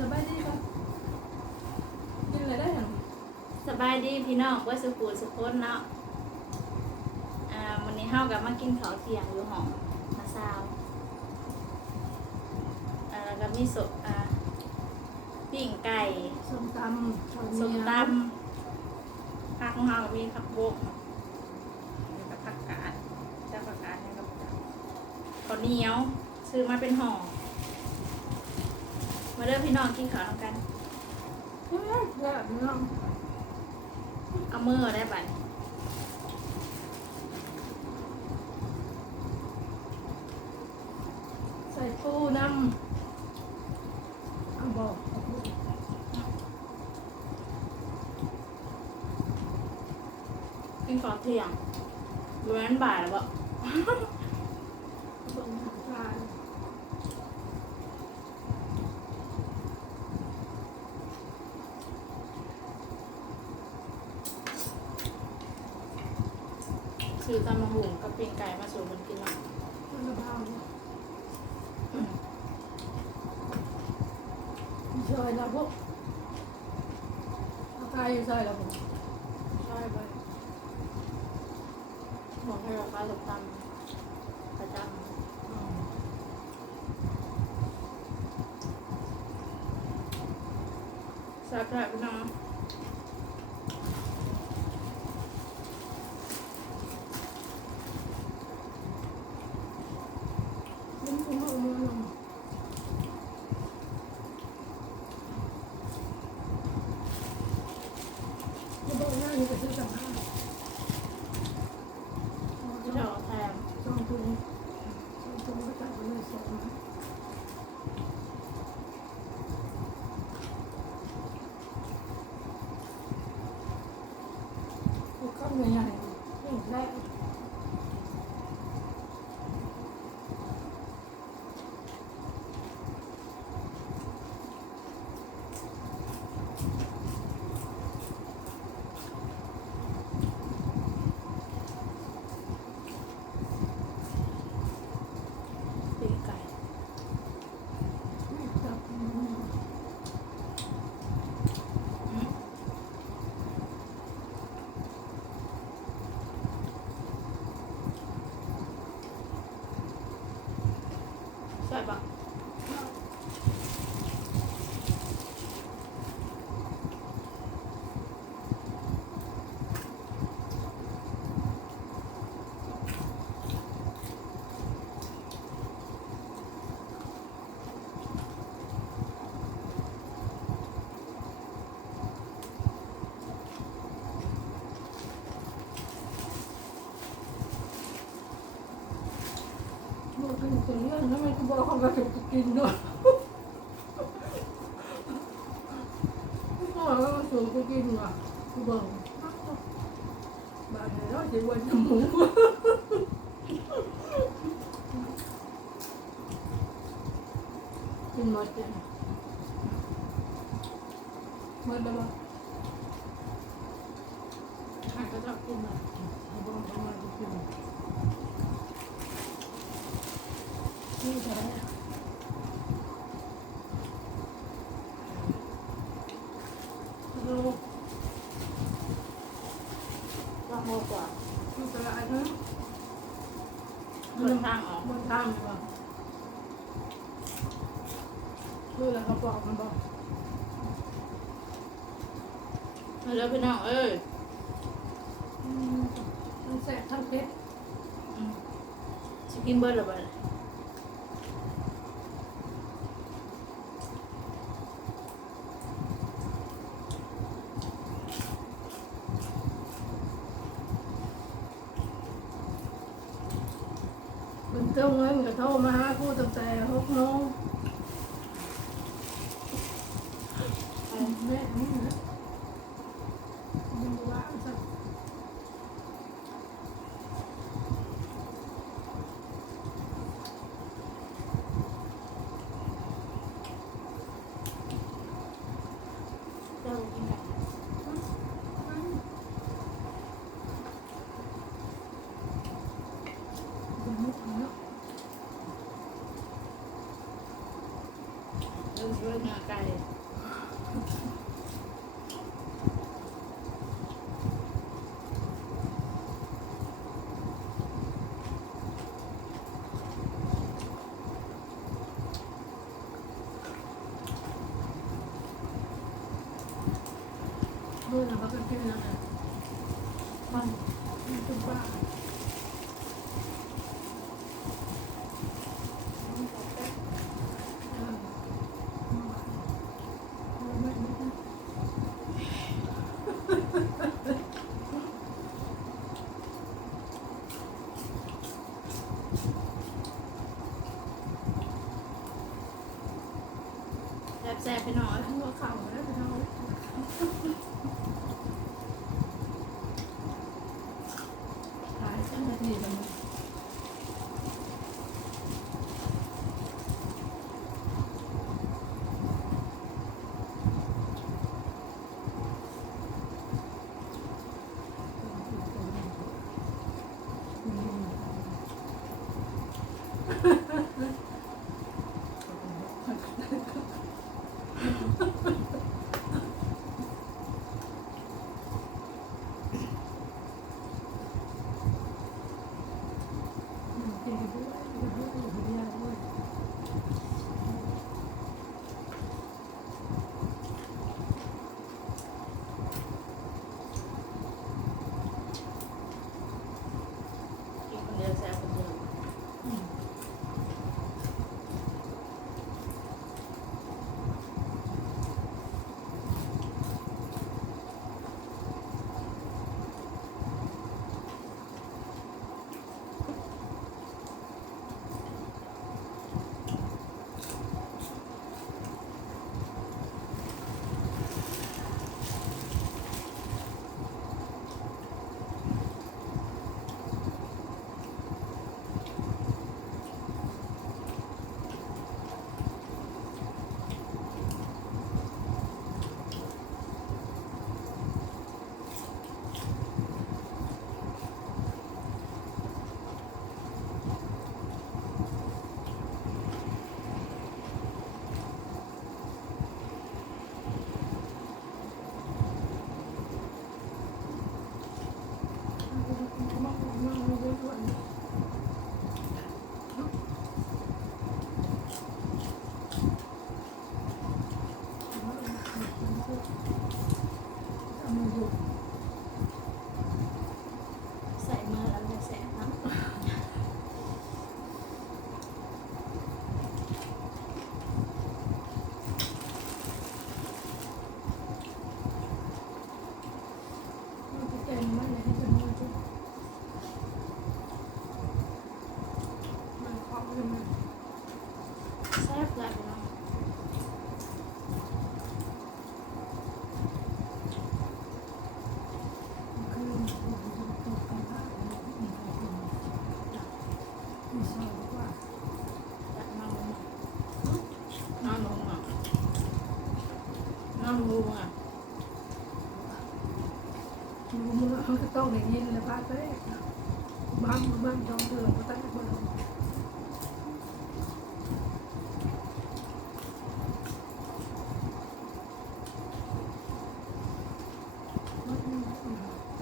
สบายดีครับกินอะไรได้ยังสบายดีพี่น้องว่าสุขุสุขคนเนาะวันนี้เฮากับมากินข้าวเที่ยงอยู่ห้องมาซาวแล้วก็มีสุปิ้งไก่ ส้มตำข้าวเหนี ส้ม ยว ตำผักของเฮาก็มีผักบกแล้วก็ผักกาดจ้าผักกาดเนี่ยกับข้าวเหนียวซื้อมาเป็นห่อมาเริ่มพี่น้องกินข้าวนำกัน แบบนี้ เอามือได้บัด ใส่ปูน้ำเอาบอก กินข้าวเที่ยงดูนั้นบ่ายแล้วบ่ เบิ่งหางปลา ซื้อตำมะหุ่งกับปิ้งไก่มาสู่คนกินเนาะ มันกระเพราซอยแล้วพวกเอาไก่ซอยแล้วพวก ใช่ไปบอกให้ราคาตกต่ำประจำแซ่บแซ่บพี่น้อง มันคงเอามือลงจะบอกว่านี่ก็ซื้อสั่งห้า ที่เราแทน สองถุงก็จ่ายไปเลยสองกูข้าวใหญ่ๆนี่แรกปิ้งไก่ จับ ใส่ปะบอกเป็นตัวเรื่องทำไมกูบอกเขาไปถึงกินด้วยบอกว่ามันสูงกูกินว่ะกูบอกบ้านไหนเราจะวันจมูกกินหมดเลยหมดแล้วบ่ หาก็จะกินเลย บอกเขามาจะกินนี่จะได้ลูก ว่าโมกว่า ลูกจะได้นะ เดินทางออก บนทางเลยว่ะคือแล้วเขาบอกมันบอก มาเด้อพี่น้องเอ้ย มันแสบทั้งเพชร สิกินเบิร์ดหรือเปล่า มันเจ้าเงินก็โทรมาหากูตั้งแต่6 โมงแม่นี่นะมันว่างสักเจ้ากินไก่ เดี๋ยวนี้เอาเนาะ เรื่องงาไก่เมื่อเราก็เป็นเพื่อนนะมันเป็นบ้าแซ่บๆไปหน่อย หัวเข่าแล้วเป็นเท่าหายสักนาทีกัน กินคนเดียวแซ่บคนเดียวใส่มือแล้วจะแซ่บเนาะ แซ่บหลายไปเนาะจัดน้ำลงมาน้ำลงมาน้ำลงมา เขาจะต้องอย่างนี้เลยพาไปบ้านจองเธอเขาตั้งแต่คน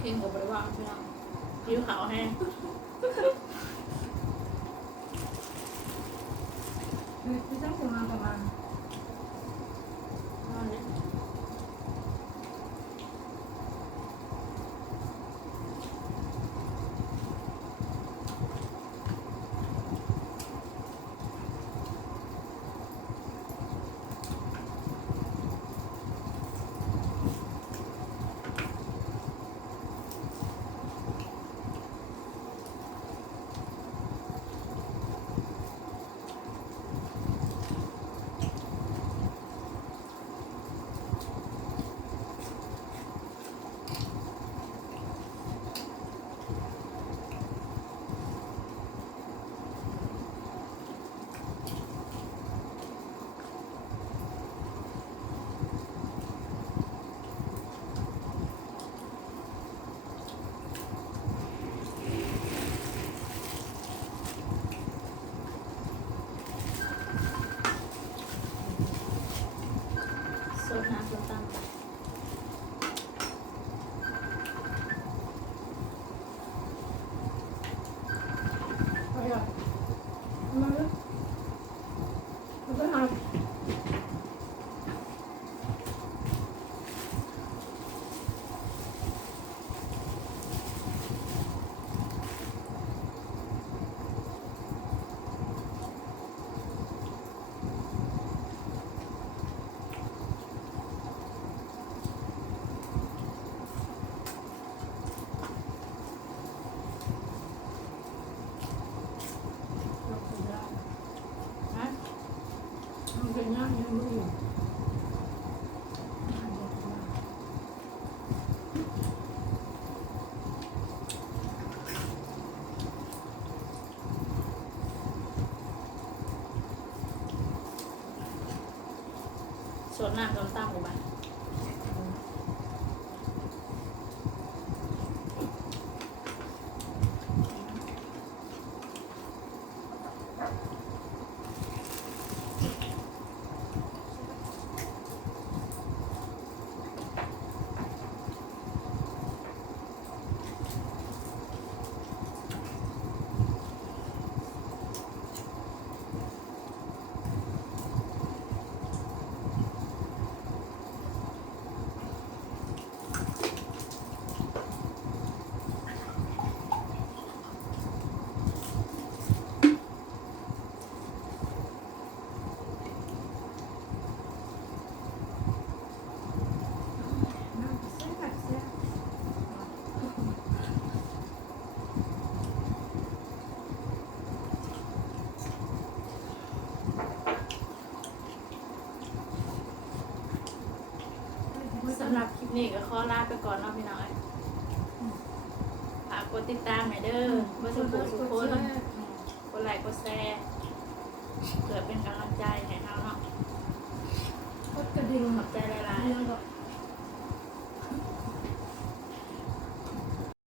เองกับบริวารพี่น้องผิวขาวแห้ง ที่ตั้งแต่มาประมาณ นอนเนี่ย มันเป็นย่างยังไม่อยู่ สดน้ำต้มตั้มกูบ้านน้ำแซ่บแซ่บสำหรับคลิปนี้ก็ขอลาไปก่อนเนาะพี่น้อยฝากกดติดตามหน่อยเด้อเมื่อสักครู่ทุกคนกดไลค์กดแชร์เกิดเป็นกำลังใจให้เราเนาะ กดกระดิ่ง ขอบใจหลาย เรื่องก็ ๆ